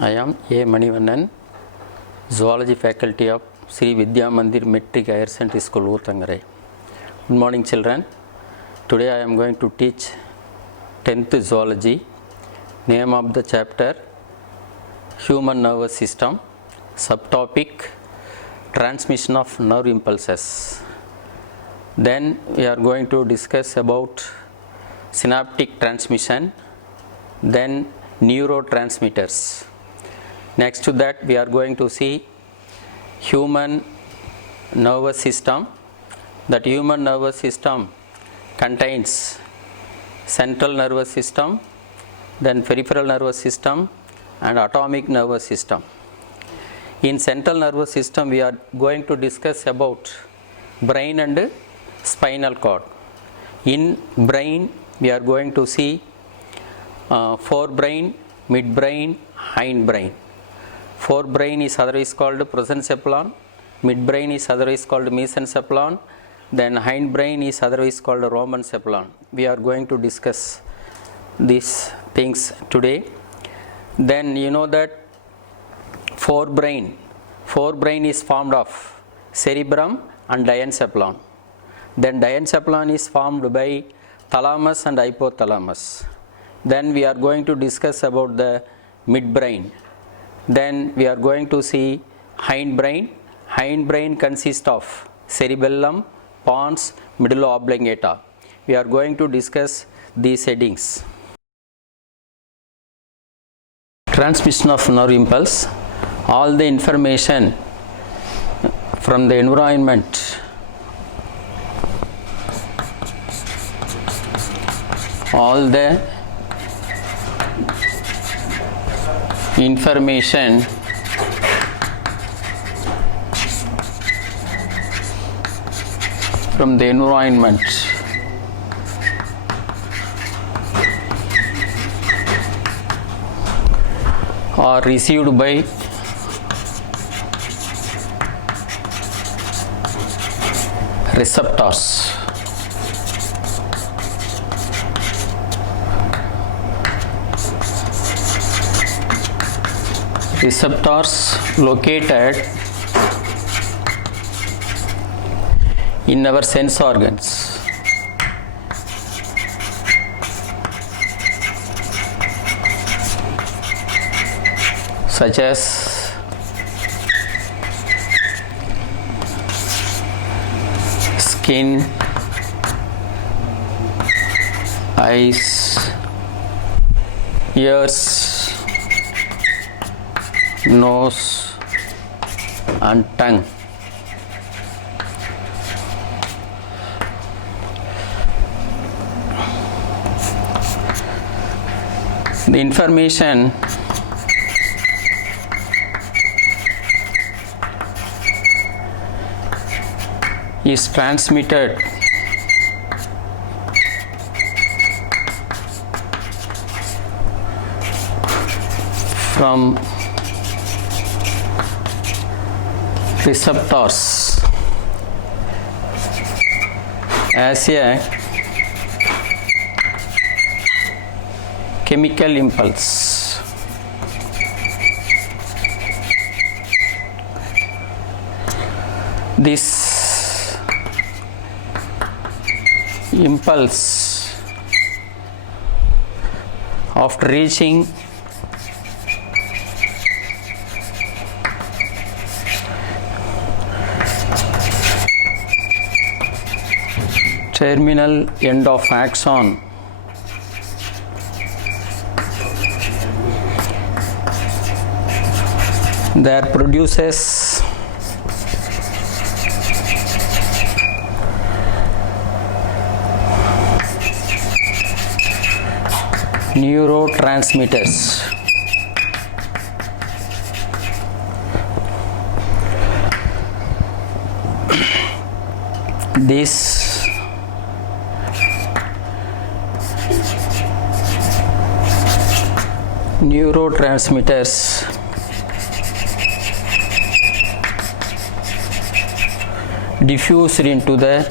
I am A. Manivannan, Zoology Faculty of Sri Vidya Mandir Metric Higher Secondary School, Urthangarai. Good morning, children. Today I am going to teach 10th Zoology. Name of the chapter Human Nervous System. Subtopic Transmission of Nerve Impulses. Then we are going to discuss about synaptic transmission, then neurotransmitters. Next to that we are going to see human nervous system. That human nervous system contains central nervous system, then peripheral nervous system and atomic nervous system. In central nervous system we are going to discuss about brain and spinal cord. In brain we are going to see forebrain, midbrain, hindbrain. Forebrain is otherwise called prosencephalon, midbrain is otherwise called mesencephalon, then hindbrain is otherwise called rhomencephalon. We are going to discuss these things today. Then you know that forebrain is formed of cerebrum and diencephalon. Then diencephalon is formed by thalamus and hypothalamus. Then we are going to discuss about the midbrain. Then we are going to see hindbrain. Hindbrain consists of cerebellum, pons, medulla oblongata. We are going to discuss these headings. Transmission of nerve impulse. All the information from the environment, all the information from the environment are received by receptors. Receptors located in our sense organs. Such as skin, eyes, ears, nose and tongue. The information is transmitted from receptors as a chemical impulse. This impulse, after reaching terminal end of axon, there produces neurotransmitters. These neurotransmitters diffused into the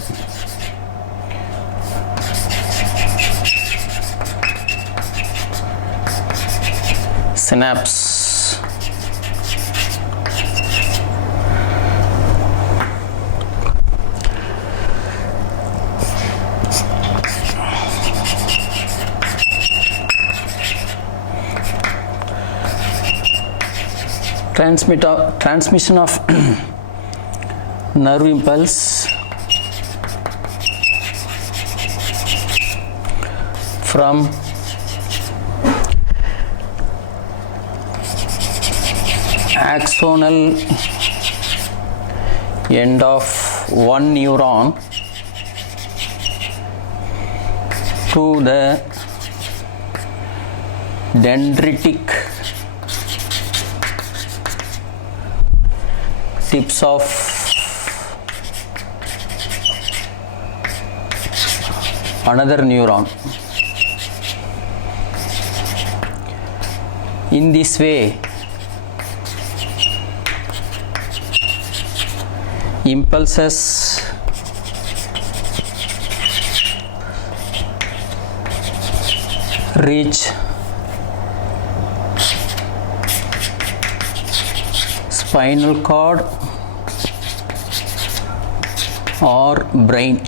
synapse transmission of nerve impulse from axonal end of one neuron to the dendritic tips of another neuron. In this way, impulses reach spinal cord or brain.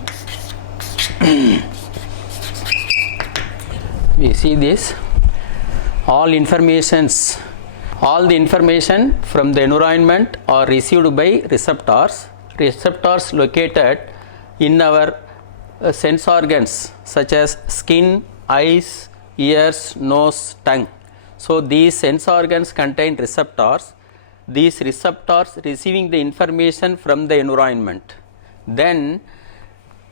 We see this. All the information from the environment are received by receptors located in our sense organs such as skin, eyes, ears, nose, tongue. So these sense organs contain receptors. These receptors receiving the information from the environment. Then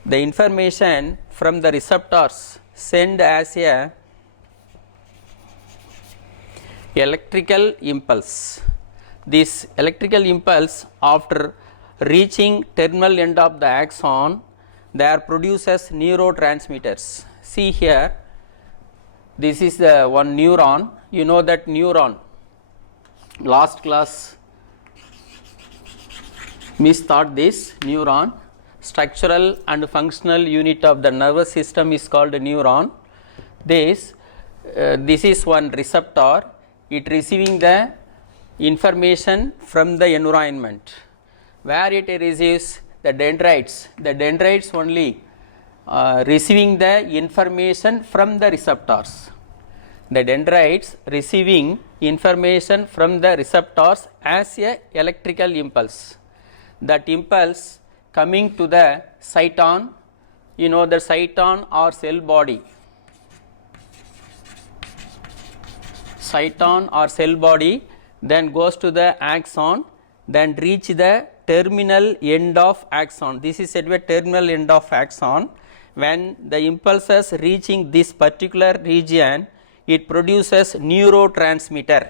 the information from the receptors send as a electrical impulse. This electrical impulse, after reaching terminal end of the axon, there produces neurotransmitters. See here, this is the one neuron. You know that neuron. Last class Miss taught this neuron. Structural and functional unit of the nervous system is called neuron. This is one receptor. It receiving the information from the environment. Where it receives the dendrites only receiving the information from the receptors. The dendrites receiving information from the receptors as a electrical impulse. That impulse coming to the cyton, you know the cyton or cell body. Cyton or cell body then goes to the axon, then reach the terminal end of axon. This is said by terminal end of axon. When the impulses reaching this particular region, it produces neurotransmitter.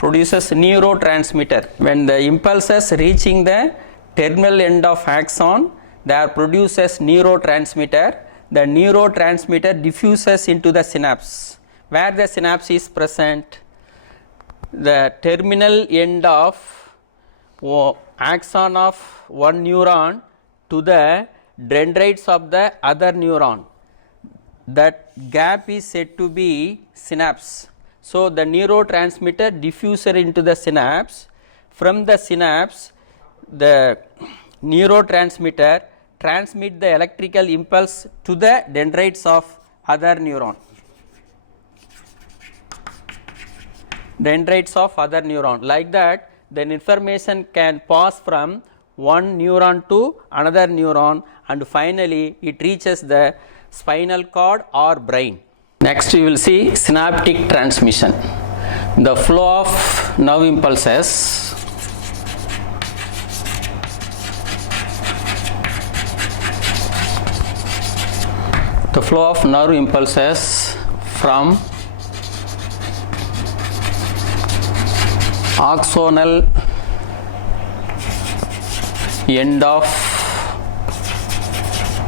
When the impulses reaching the terminal end of axon, there produces neurotransmitter. The neurotransmitter diffuses into the synapse. Where the synapse is present? The terminal end of axon of one neuron to the dendrites of the other neuron. That gap is said to be synapse. So the neurotransmitter diffuser into the synapse. From the synapse, the neurotransmitter transmit the electrical impulse to the dendrites of other neuron. Like that, then information can pass from one neuron to another neuron, and finally it reaches the spinal cord or brain. Next we will see synaptic transmission. The flow of nerve impulses from axonal end of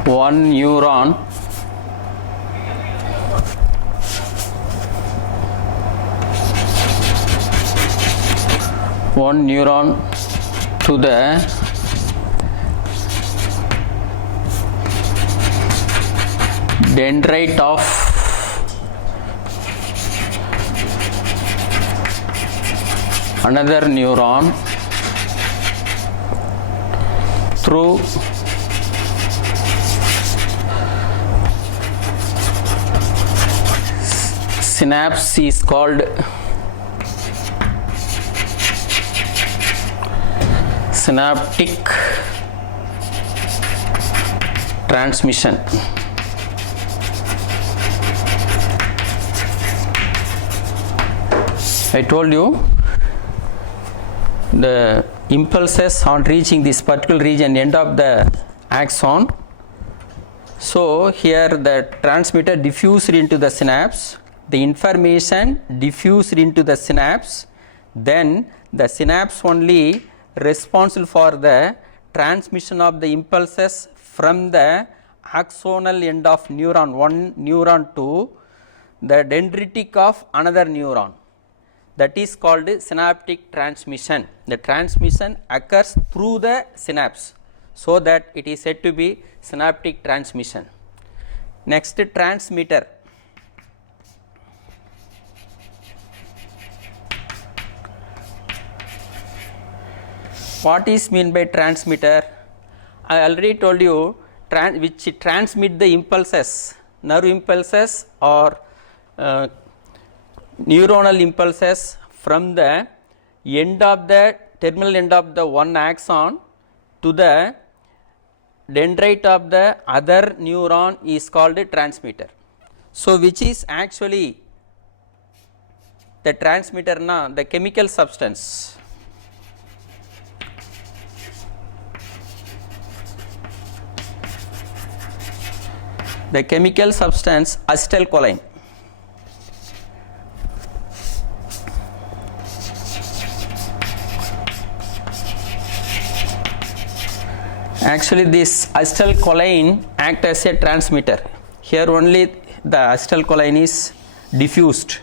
one neuron to the dendrite of another neuron through synapse is called synaptic transmission. I told you the impulses on reaching this particular region, end of the axon. So here the transmitter diffused into the synapse, the information diffused into the synapse, then the synapse only responsible for the transmission of the impulses from the axonal end of neuron, one neuron to the dendritic of another neuron. That is called synaptic transmission. The transmission occurs through the synapse, so that it is said to be synaptic transmission. Next, transmitter. What is mean by transmitter? I already told you which transmit the impulses, nerve impulses or neuronal impulses from the end of the terminal end of the one axon to the dendrite of the other neuron is called a transmitter. So which is actually the transmitter? Na, the chemical substance. The chemical substance acetylcholine. Actually this acetylcholine act as a transmitter. Here only the acetylcholine is diffused.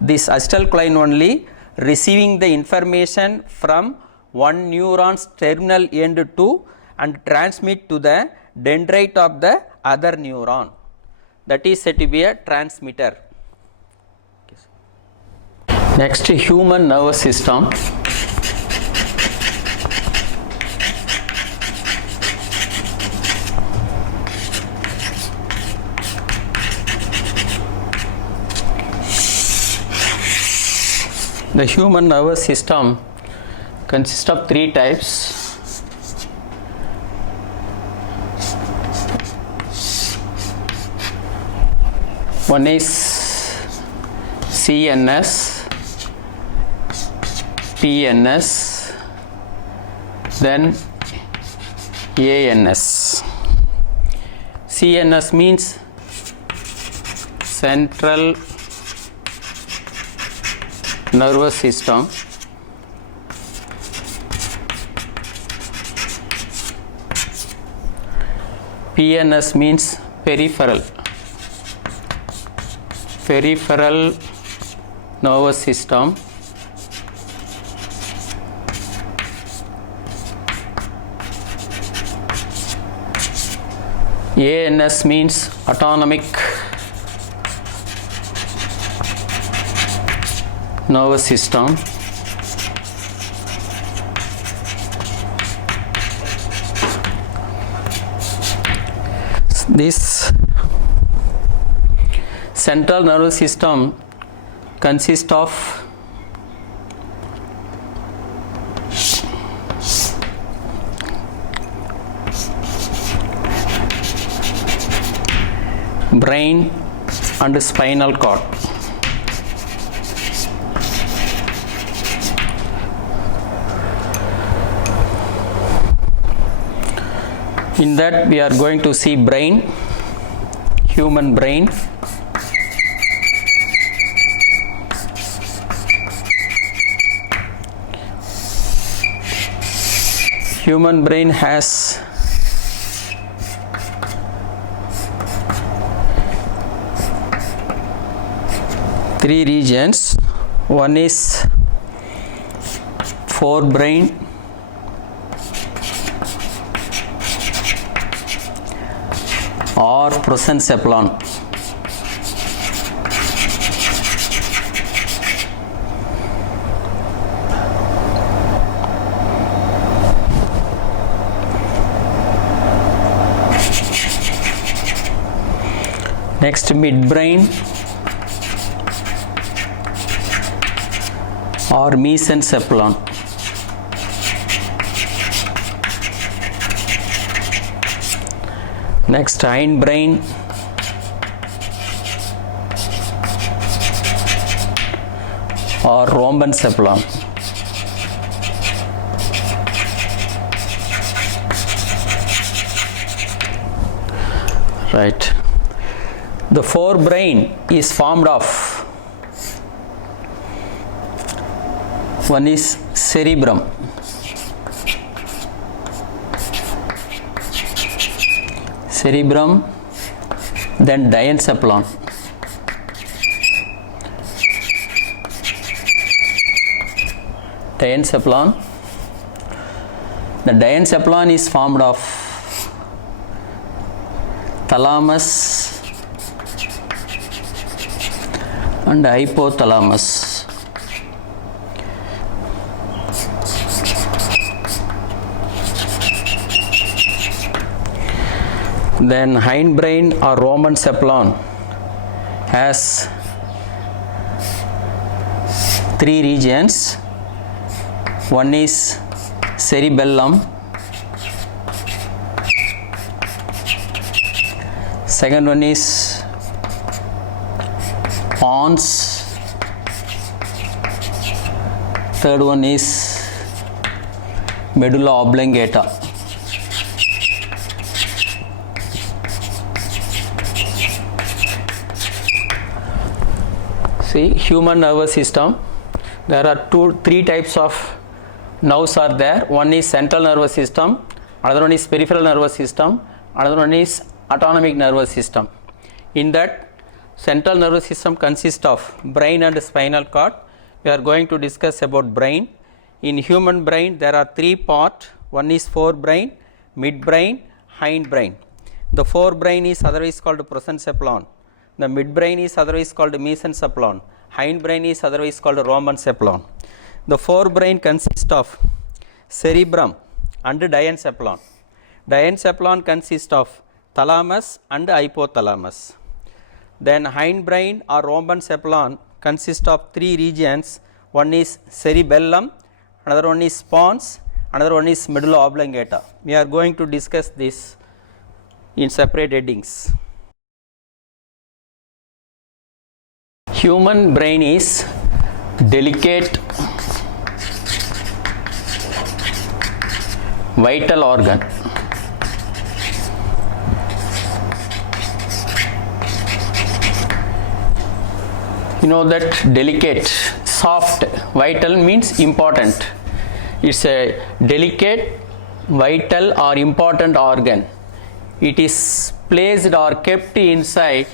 This acetylcholine only receiving the information from one neuron's terminal end to and transmit to the dendrite of the other neuron. That is said to be a transmitter. Next, human nervous system. The human nervous system consists of three types. One is CNS, PNS, then ANS. CNS means central nervous system. PNS means peripheral nervous system. ANS means autonomic nervous system. This central nervous system consists of brain and spinal cord. In that we are going to see brain, human brain. Human brain has three regions. One is forebrain, or prosencephalon. Next, midbrain, or mesencephalon. Next, hindbrain or rhombencephalon. Right. The forebrain is formed of, one is cerebrum, then diencephalon, the diencephalon is formed of thalamus and hypothalamus. Then hindbrain or rhombencephalon has three regions. One is cerebellum, second one is pons, third one is medulla oblongata. See, human nervous system, there are three types of nerves are there. One is central nervous system, another one is peripheral nervous system, another one is autonomic nervous system. In that, central nervous system consists of brain and spinal cord. We are going to discuss about brain. In human brain, there are three parts. One is forebrain, midbrain, hindbrain. The forebrain is otherwise called prosencephalon. The midbrain is otherwise called mesencephalon. Hindbrain is otherwise called rhombencephalon. The forebrain consists of cerebrum and diencephalon. Diencephalon consists of thalamus and hypothalamus. Then hindbrain or rhombencephalon consists of three regions. One is cerebellum, another one is pons, another one is medulla oblongata. We are going to discuss this in separate headings. Human brain is delicate vital organ. You know that delicate, soft, vital means important. It's a delicate, vital or important organ. It is placed or kept inside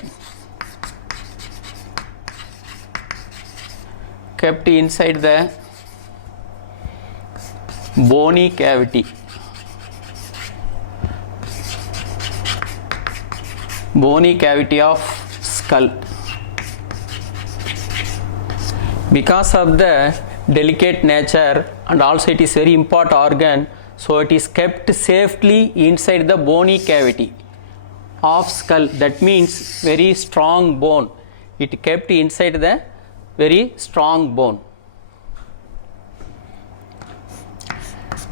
the bony cavity. Bony cavity of skull. Because of the delicate nature and also it is very important organ, so it is kept safely inside the bony cavity of skull. That means very strong bone. It kept inside the very strong bone.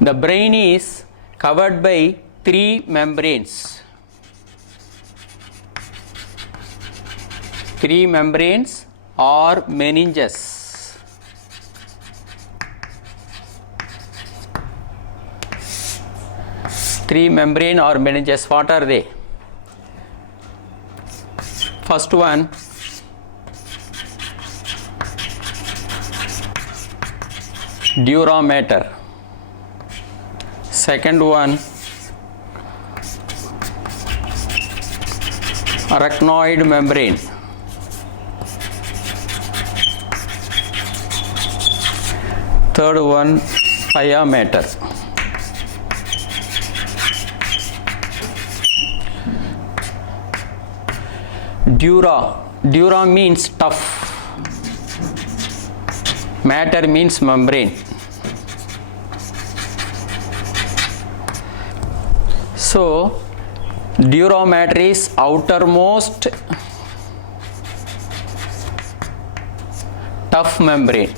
The brain is covered by three membranes. Three membranes or meninges. Three membrane or meninges. What are they? First one, dura mater. Second one, arachnoid membrane. Third one, pia mater. Dura means tough. Matter means membrane. So, dura mater is outermost tough membrane.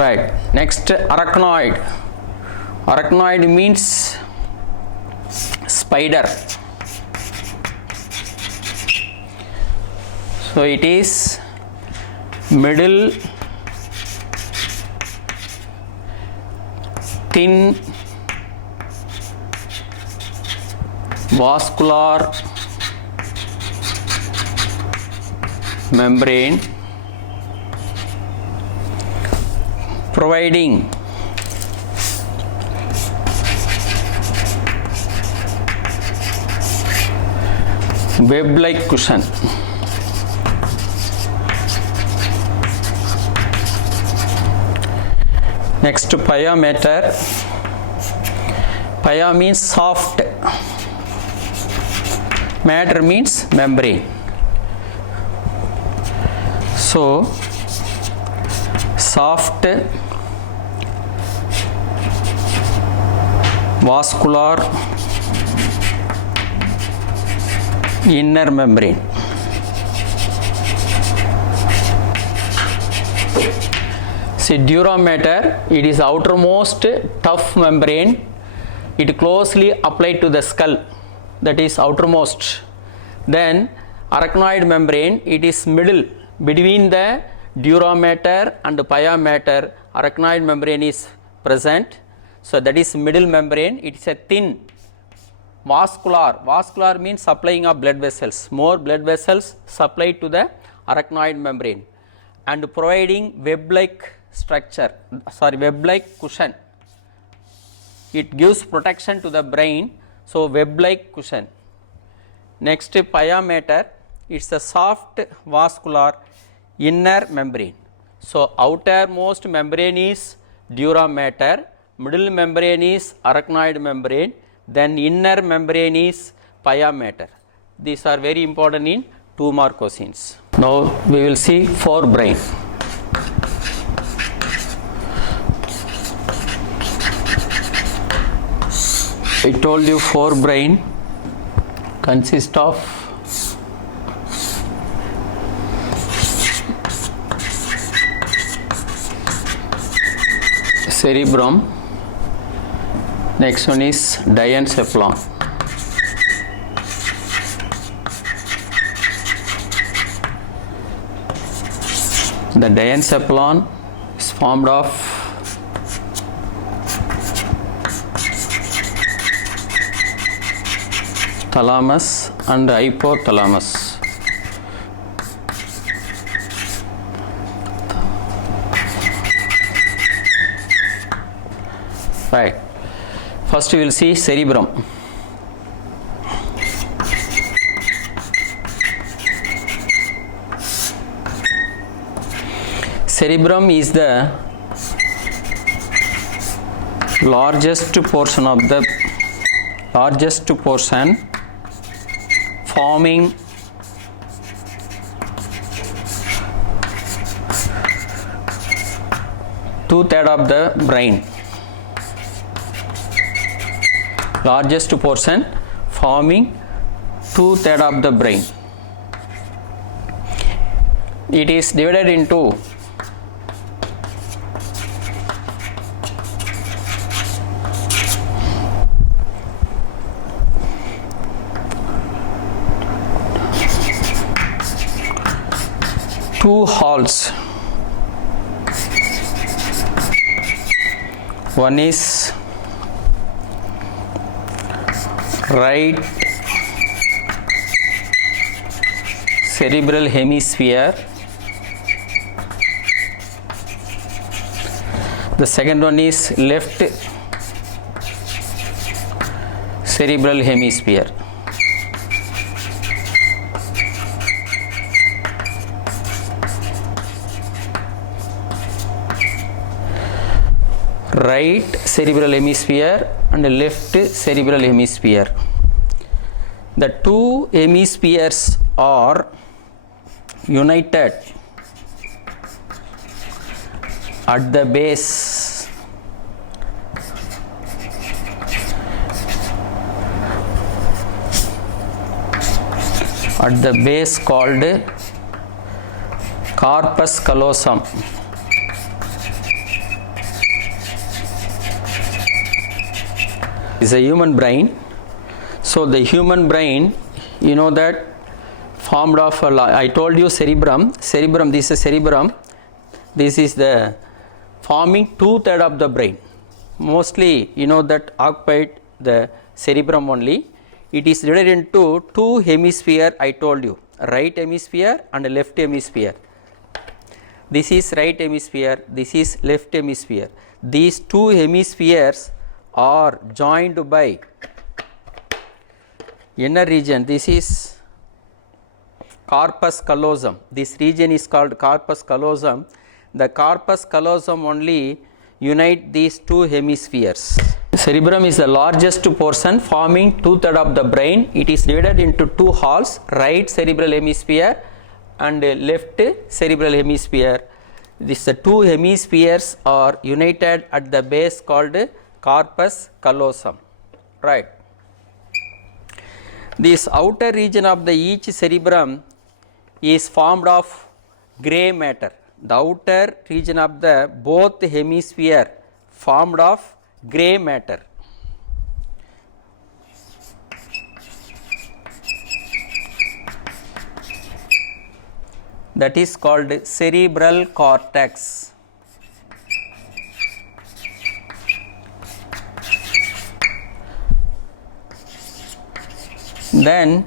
Right. Next, arachnoid. Arachnoid means spider. So it is middle thin vascular membrane providing web-like cushion. Next, pia mater. Pia means soft, matter means membrane. So soft vascular inner membrane. See, dura mater, it is outermost tough membrane. It closely applied to the skull, that is outermost. Then arachnoid membrane, it is middle between the dura mater and pia mater. Arachnoid membrane is present, so that is middle membrane. It is a thin vascular. Vascular means supplying of blood vessels. More blood vessels supplied to the arachnoid membrane and providing web-like structure, web-like cushion. It gives protection to the brain, so web-like cushion. Next, pia mater, it's a soft vascular inner membrane. So outermost membrane is dura mater, middle membrane is arachnoid membrane, then inner membrane is pia mater. These are very important in 2 mark questions. Now we will see forebrain. I told you forebrain consists of cerebrum. Next one is diencephalon. The diencephalon is formed of thalamus and hypothalamus. Right. First we will see cerebrum. Cerebrum is the largest portion forming two-thirds of the brain. Largest portion forming two-thirds of the brain. It is divided into two halls. One is right cerebral hemisphere. The second one is left cerebral hemisphere. Right cerebral hemisphere and left cerebral hemisphere. The two hemispheres are united at the base called corpus callosum. is a human brain. So the human brain, you know that formed of I told you cerebrum. This is cerebrum. This is the forming 2/3 of the brain. Mostly you know that occupied the cerebrum only. It is divided into two hemisphere. I told you, right hemisphere and left hemisphere. This is right hemisphere, this is left hemisphere. These two hemispheres are joined by inner region. This is corpus callosum. This region is called corpus callosum. The corpus callosum only unite these two hemispheres. Cerebrum is the largest portion forming 2/3 of the brain. It is divided into two halves, right cerebral hemisphere and left cerebral hemisphere. These two hemispheres are united at the base called corpus callosum. Right. This outer region of the each cerebrum is formed of gray matter. The outer region of the both hemisphere formed of gray matter. That is called cerebral cortex. Then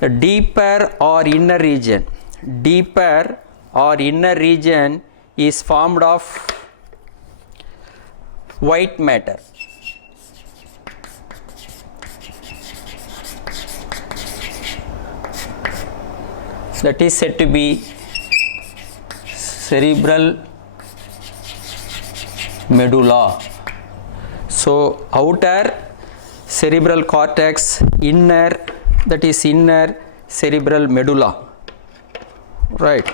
the deeper or inner region. Deeper or inner region is formed of white matter. That is said to be cerebral medulla. So outer cerebral cortex, inner, that is inner cerebral medulla. Right.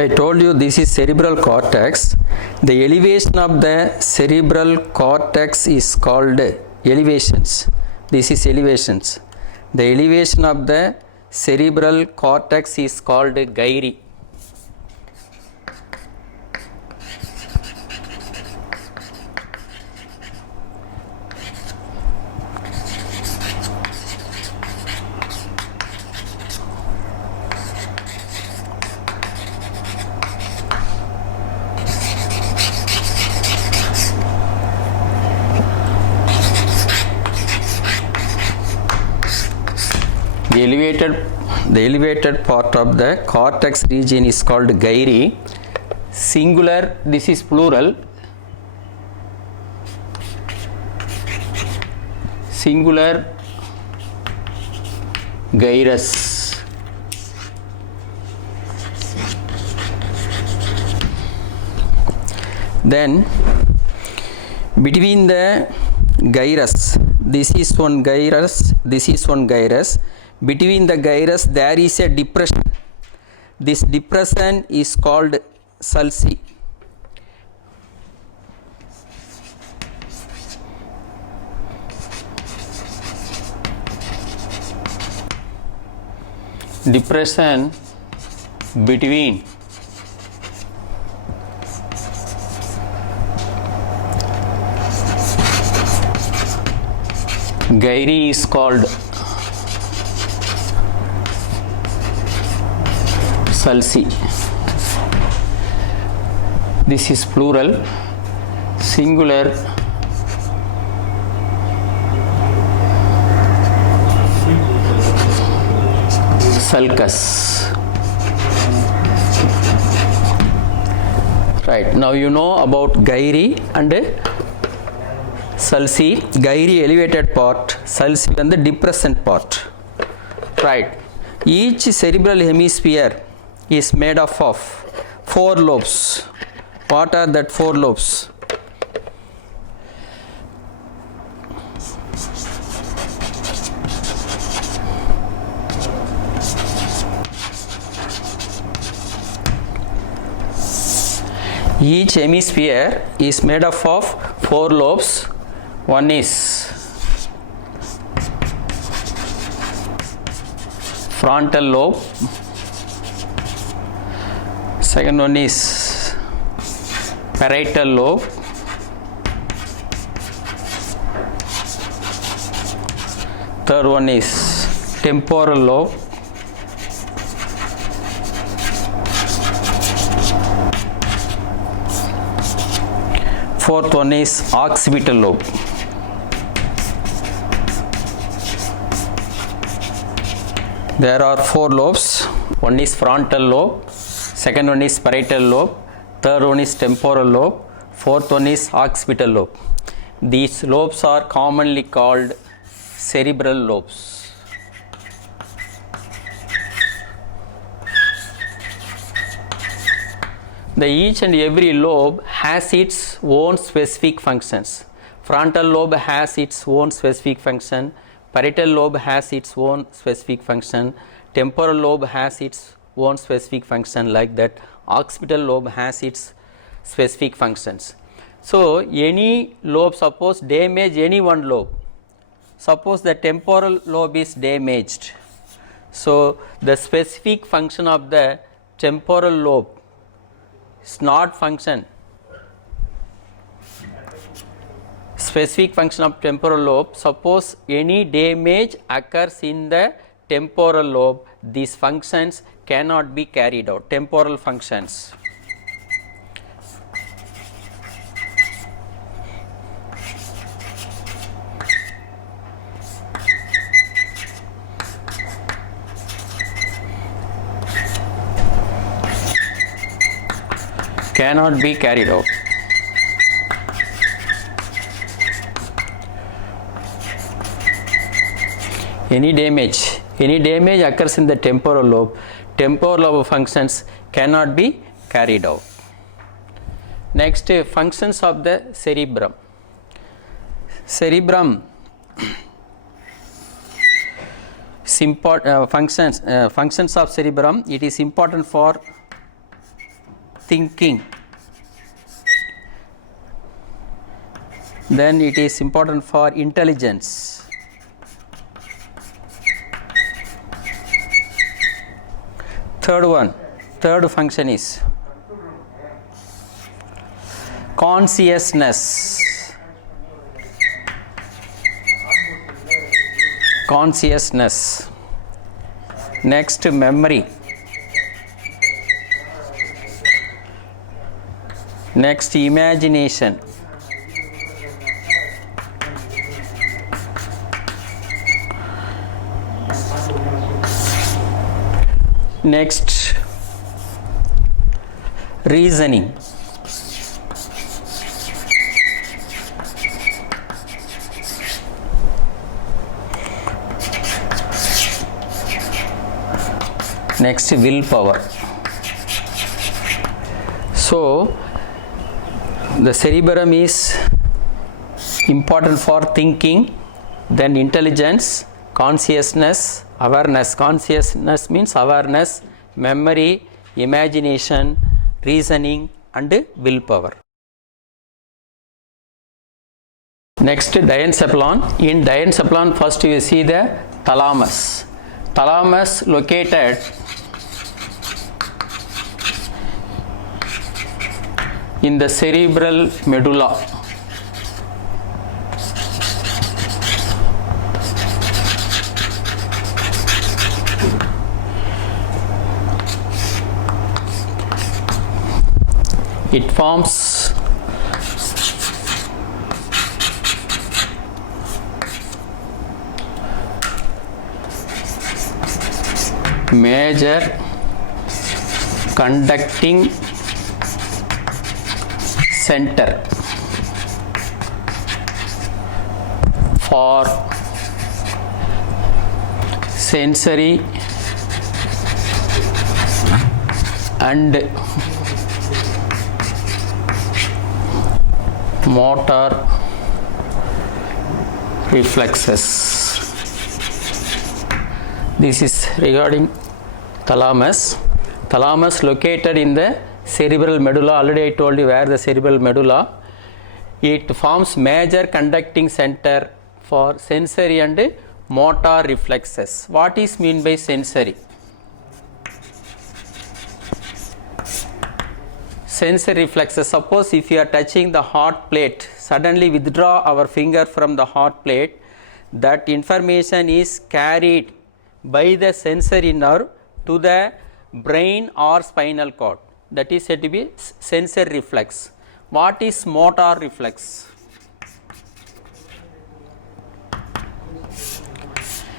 I told you this is cerebral cortex. The elevation of the cerebral cortex is called elevations. This is elevations. The elevation of the cerebral cortex is called gyri. The elevated part of the cortex region is called gyri. Singular, this is plural. Singular gyrus. Then between the gyrus, this is one gyrus, this is one gyrus. Between the gyrus there is a depression. This depression is called sulci. Depression between gyri is called sulci. This is plural. Singular sulcus. Right. Now you know about gyri and sulci. Gyri elevated part, sulci and the depressant part. Right. Each cerebral hemisphere is made up of 4 lobes. What are that 4 lobes? Each hemisphere is made up of 4 lobes. One is frontal lobe. Second one is parietal lobe. Third one is temporal lobe. Fourth one is occipital lobe. There are four lobes. One is frontal lobe, second one is parietal lobe, third one is temporal lobe, fourth one is occipital lobe. These lobes are commonly called cerebral lobes. Each and every lobe has its own specific functions. Frontal lobe has its own specific function, parietal lobe has its own specific function, temporal lobe has its own specific function, like that occipital lobe has its specific functions. So any lobe, suppose damage any one lobe, suppose the temporal lobe is damaged, so the specific function of the temporal lobe is not function. Specific function of temporal lobe, suppose any damage occurs in the temporal lobe, these functions cannot be carried out, temporal functions. Cannot be carried out. Any damage occurs in the temporal lobe functions cannot be carried out. Next, functions of the cerebrum. Functions of cerebrum, it is important for thinking, then it is important for intelligence, third function is consciousness. Next, memory. Next, imagination. Next, reasoning. Next, willpower. So the cerebrum is important for thinking, then intelligence, consciousness, awareness. Consciousness means awareness, memory, imagination, reasoning and willpower. Next, diencephalon. In diencephalon, first you see the thalamus. Thalamus located in the cerebral medulla. It forms major conducting center for sensory and motor reflexes. This is regarding thalamus. Thalamus located in the cerebral medulla. Already I told you where the cerebral medulla. It forms major conducting center for sensory and motor reflexes. What is mean by sensory? Sensory reflexes. Suppose if you are touching the hot plate, suddenly withdraw our finger from the hot plate, that information is carried by the sensory nerve to the brain or spinal cord. That is said to be sensory reflex. What is motor reflex?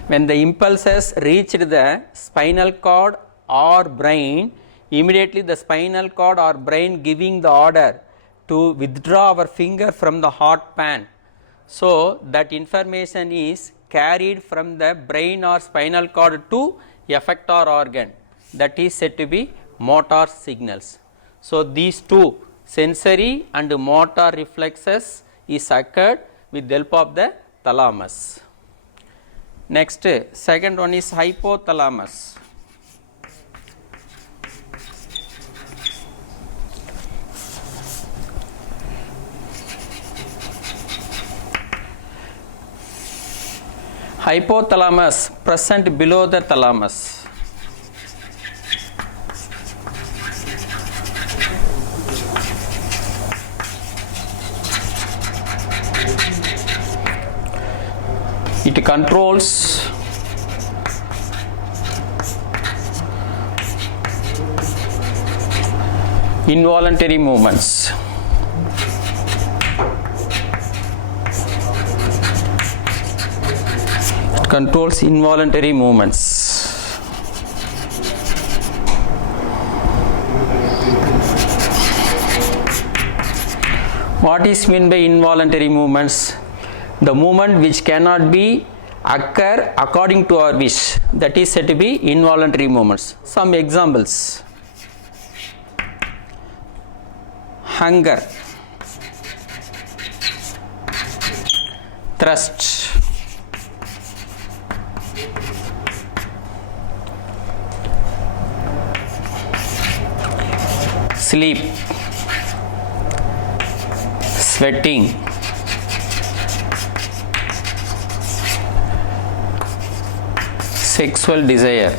When the impulses reached the spinal cord or brain, immediately the spinal cord or brain giving the order to withdraw our finger from the hot pan. So that information is carried from the brain or spinal cord to effector organ. That is said to be motor signals. So these two, sensory and motor reflexes, is occurred with the help of the thalamus. Next, second one is hypothalamus. Hypothalamus present below the thalamus. It controls involuntary movements. It controls involuntary movements. What is meant by involuntary movements? The movement which cannot be occur according to our wish, that is said to be involuntary movements. Some examples: hunger, thirst, sleep, sweating, sexual desire.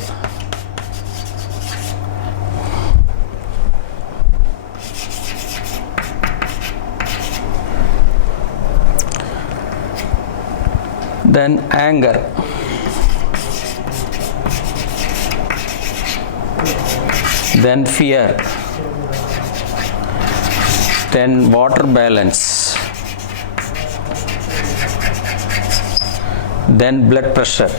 Then anger, then fear, then water balance, then blood pressure.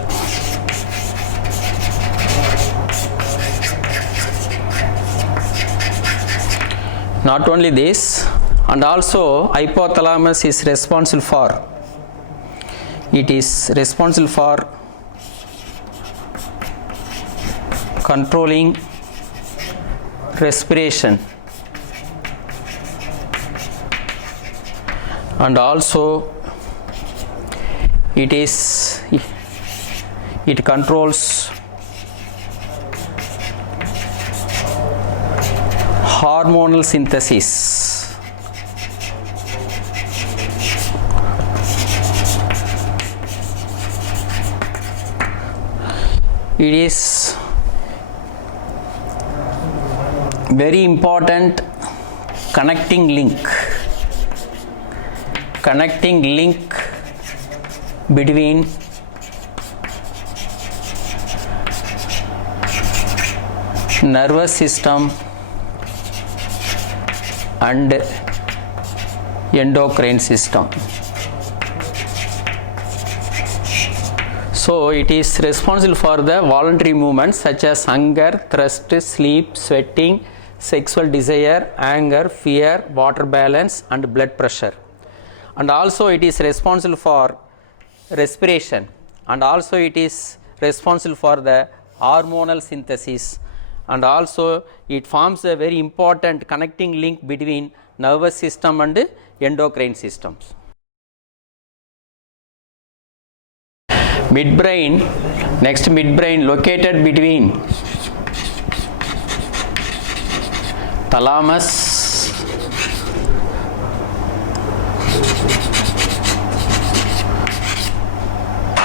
Not only this, and also hypothalamus is responsible for, it is responsible for controlling respiration, and also it controls hormonal synthesis. It is very important connecting link between nervous system and endocrine system. So it is responsible for the voluntary movements such as hunger, thirst, sleep, sweating, sexual desire, anger, fear, water balance, and blood pressure. And also it is responsible for respiration, and also it is responsible for the hormonal synthesis, and also it forms a very important connecting link between nervous system and endocrine systems. Midbrain, next midbrain located between thalamus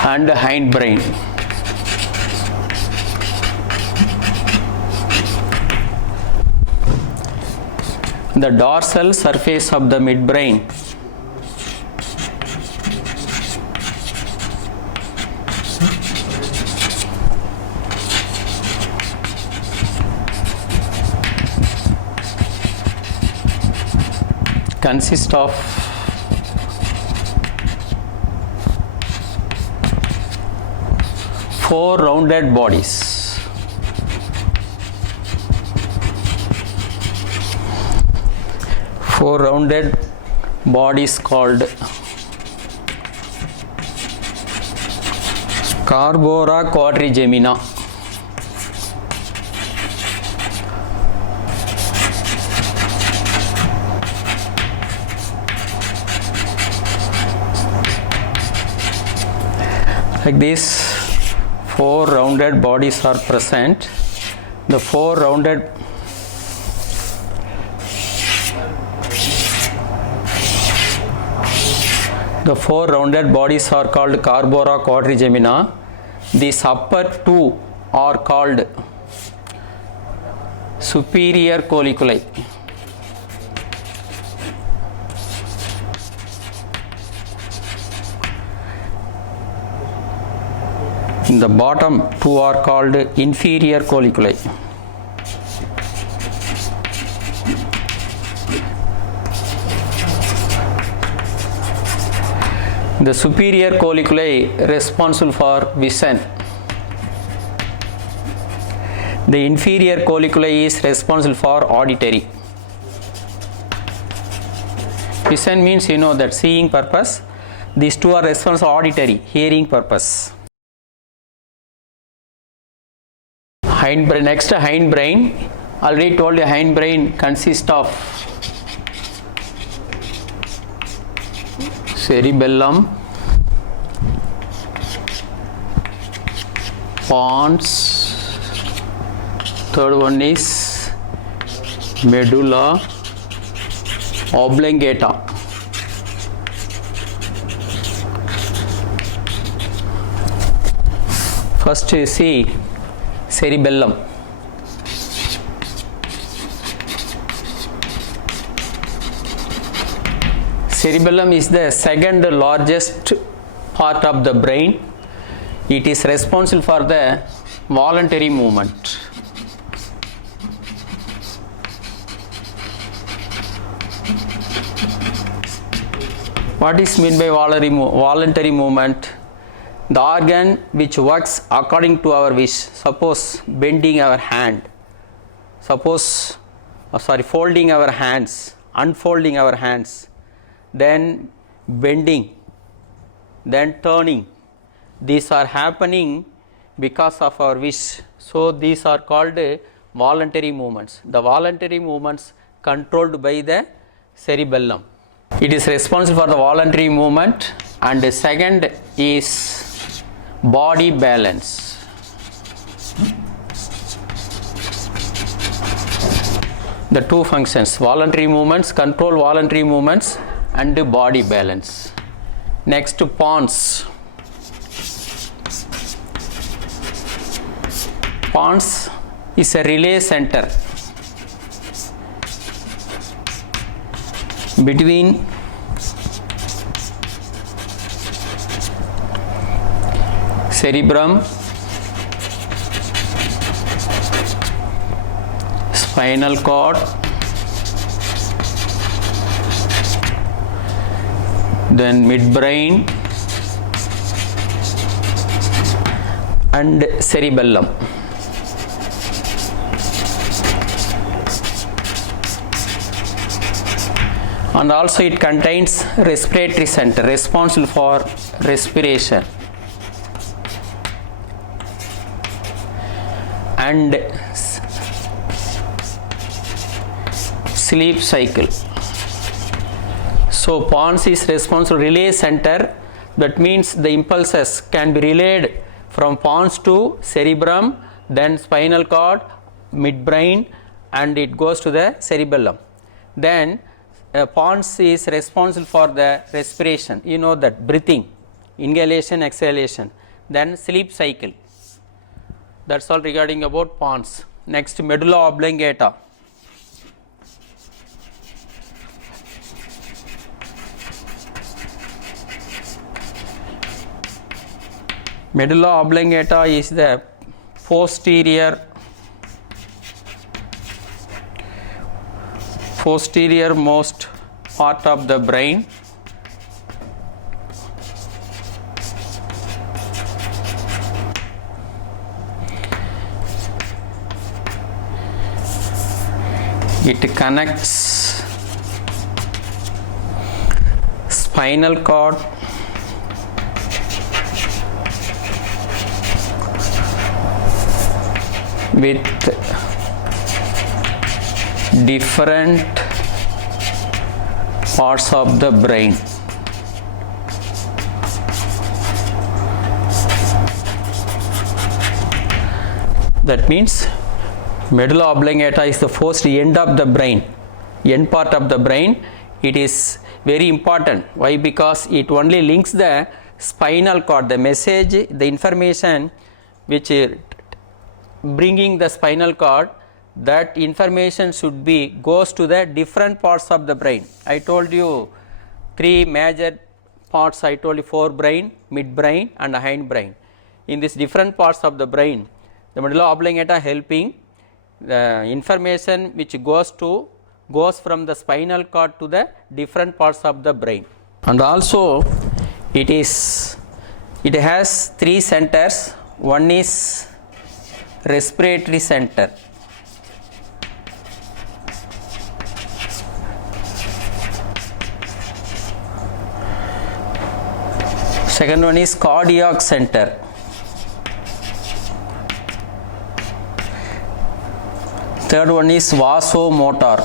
and hindbrain. The dorsal surface of the midbrain consists of four rounded bodies. Four rounded bodies called Carbora quadrigemina. Like this, four rounded bodies are present. The four rounded bodies are called Carbora quadrigemina. These upper two are called superior colliculi. The bottom two are called inferior colliculi. The superior colliculi responsible for vision. The inferior colliculi is responsible for auditory. Vision means you know that seeing purpose. These two are responsible for auditory, hearing purpose. Next, hindbrain. Already told you hindbrain consists of cerebellum, pons, third one is medulla oblongata. First you see cerebellum. Cerebellum is the second largest part of the brain. It is responsible for the voluntary movement. What is meant by voluntary movement? The organ which works according to our wish. Suppose bending our hand, folding our hands, unfolding our hands, then bending, then turning. These are happening because of our wish. So these are called voluntary movements. The voluntary movements controlled by the cerebellum. It is responsible for the voluntary movement. And the second is body balance. The two functions, voluntary movements, control voluntary movements, and body balance. Next, pons. Pons is a relay center between cerebrum, spinal cord, then midbrain and cerebellum. And also it contains respiratory center responsible for respiration and sleep cycle. So pons is responsible relay center. That means the impulses can be relayed from pons to cerebrum, then spinal cord, midbrain, and it goes to the cerebellum. Then pons is responsible for the respiration. You know that breathing, inhalation, exhalation. Then sleep cycle. That's all regarding about pons. Next, medulla oblongata. Medulla oblongata is the posterior most part of the brain it connects spinal cord with different parts of the brain. That means medulla oblongata is the first end of the brain, end part of the brain. It is very important. Why? Because it only links the spinal cord, the message, the information which bringing the spinal cord, that information should be goes to the different parts of the brain. I told you three major parts. I told you forebrain, midbrain and hindbrain. In these different parts of the brain, the medulla oblongata helping the information which goes from the spinal cord to the different parts of the brain. And also it has three centers. One is respiratory center, second one is cardiac center, third one is vasomotor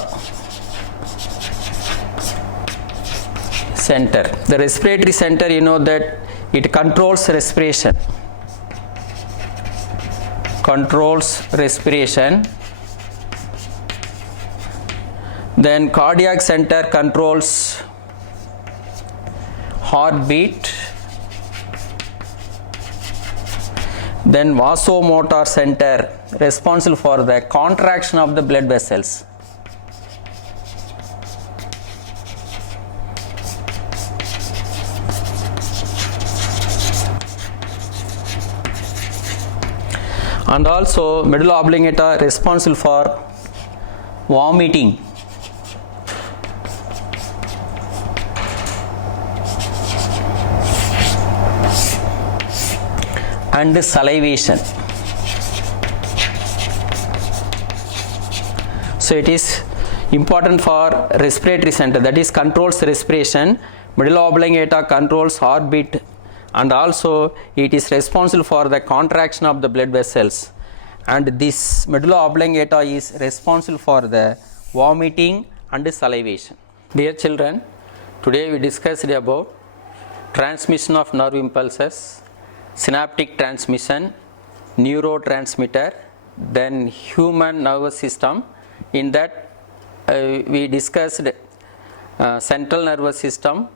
center. The respiratory center, you know that it controls respiration. Then cardiac center controls heartbeat. Then vasomotor center responsible for the contraction of the blood vessels. And also medulla oblongata responsible for vomiting. And salivation. So it is important for respiratory center, that is controls respiration. Medulla oblongata controls heartbeat, and also it is responsible for the contraction of the blood vessels. And this medulla oblongata is responsible for the vomiting and salivation. Dear children, today we discussed about transmission of nerve impulses, synaptic transmission, neurotransmitter, then human nervous system. In that we discussed central nervous system,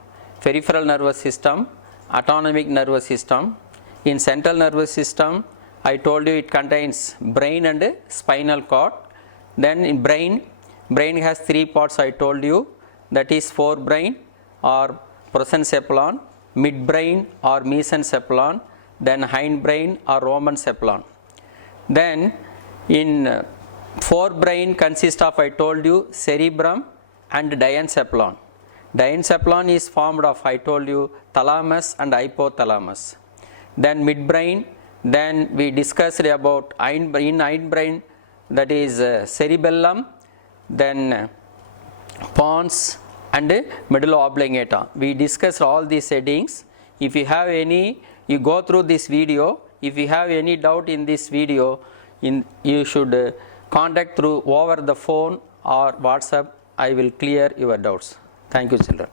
peripheral nervous system, autonomic nervous system. In central nervous system, I told you it contains brain and spinal cord. Then in brain has three parts. I told you, that is forebrain or prosencephalon, midbrain or mesencephalon, then hindbrain or romencephalon. Then in forebrain consists of, I told you, cerebrum and diencephalon. Diencephalon is formed of, I told you, thalamus and hypothalamus. Then midbrain, then we discussed about hindbrain, that is cerebellum, then pons and medulla oblongata. We discussed all these headings. If you have any, you go through this video. If you have any doubt in this video, you should contact through over the phone or WhatsApp. I will clear your doubts. Thank you, children.